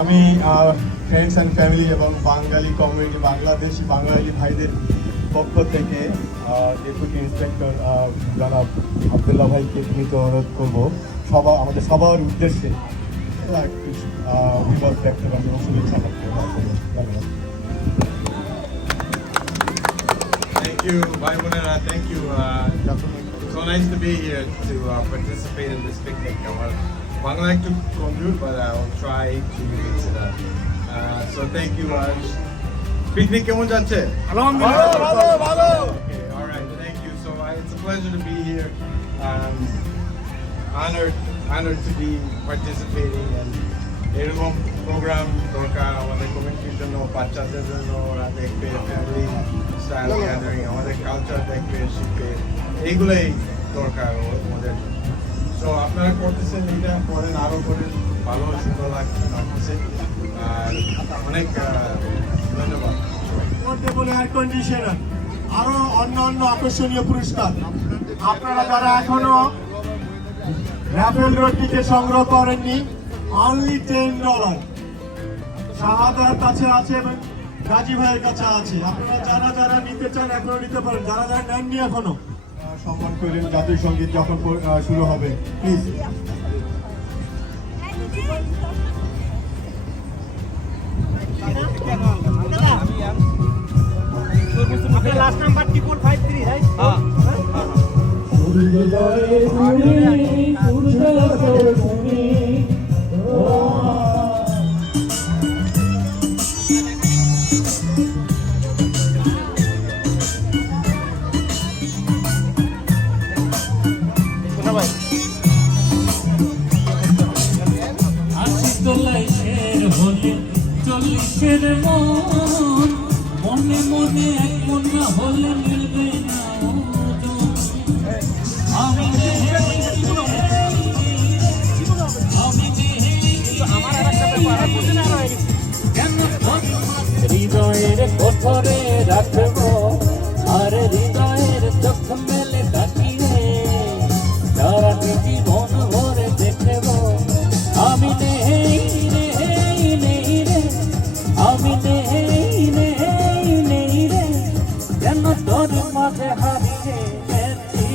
আমি friends and family এবং বাঙালি community Bangladeshi বাঙালি ভাইদের পক্ষ থেকে ডেপুটি ইন্সপেক্টর জনাব আবদুল্লাহ ভাইকে নিতে অনুরোধ করবো আমাদের সবার উদ্দেশ্যে অভিমত ব্যক্ত করেন এবং শুভেচ্ছা ধন্যবাদ। Thank you, Bhai Munera. Thank you. So nice to be here to participate in this picnic. Bangla একটু কমজোর, but I will try to mix it up. So thank you. Picnic কেমন যাচ্ছে? আলহামদুলিল্লাহ ভালো। Okay, all right. Thank you. So it's a pleasure to be here. Honored to be participating and এরকম programme দরকার আমাদের কমিউনিটির জন্য, বাচ্চাদের জন্য, ওরা দেখবে ফ্যামিলি স্টাইল গ্যাদারিং, আমাদের কালচার দেখবে, শিখবে, এইগুলোই দরকার ওদের জন্য। সো আপনারা করতেছেন, এটা করেন, আরও করেন, ভালো সুন্দর লাগতেছে। আর অনেক ধন্যবাদ। পোর্টেবল এয়ার কন্ডিশনার, আরো অন্যান্য আকর্ষণীয় পুরস্কার। আপনারা যারা এখনো র্যাফেল রোড টিকিট সংগ্রহ করেননি, অনলি $10 শাহাদার কাছে আছে এবং গাজী ভাইয়ের কাছে আছে। আপনারা যারা নিতে চান এখনো নিতে পারেন, যারা নেননি এখনো সম্মান করলেন। জাতীয় সঙ্গীত যখন শুরু হবে প্লিজ। Last number 4453 right? চল্লিশের মনে মনে এক মন না হলে মিলবে না। হৃদয়ের কোঠরে রাখবো আর হৃদয়ের চোখ মেলে তাকিয়ে সারাটি জীবন ভরে দেখবো। আমি নেই আমি নেই রে যেন তোর মাঝে হারিয়ে গেছি।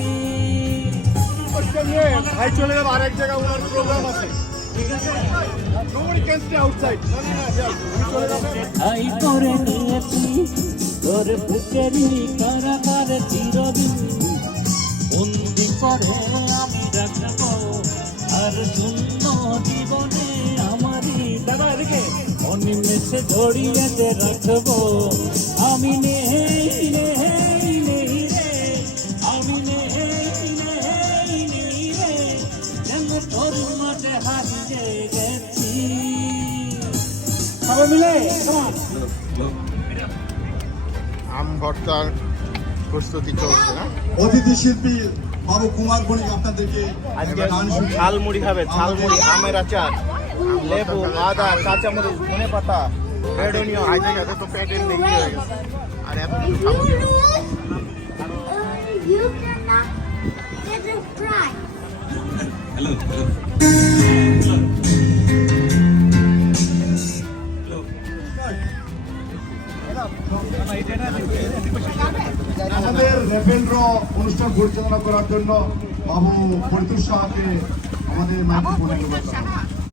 ভাই চলে যাবে আরেক জায়গায়, ওনার প্রোগ্রাম আছে, ঠিক আছে? Nobody can stay outside. I করে নিয়েছি তোর বুকেরই কারাগার চিরদিন, বন্দি করে আমি রাখবো আর শূন্য জীবনে আমারই অনিমেষে জড়িয়েতে রাখবো। আমি নেই রে আমি নেই রে যেন তোর মাঝে হারিয়ে গেছি। সবাই মিলে আম ভর্তার প্রস্তুতি চলছে না? অতিথি শিল্পী বাবু কুমার বণিক আপনাদেরকে আজকে ঝালমুড়ি খাবে, ঝালমুড়ি, আমের আচার, লেবু, আদা, কাঁচামরিচ, ধনে পাতা, রেড অনিয়ন। আজ থেকে তো পেটের লেগে হয়ে গেছে, আর এত কিছু খাবো কেন? You cannot get a fry. আমাদের র্যাফেল ড্র অনুষ্ঠান পরিচালনা করার জন্য বাবু ফরিদুর শাহকে আমাদের মাইক্রোফোনে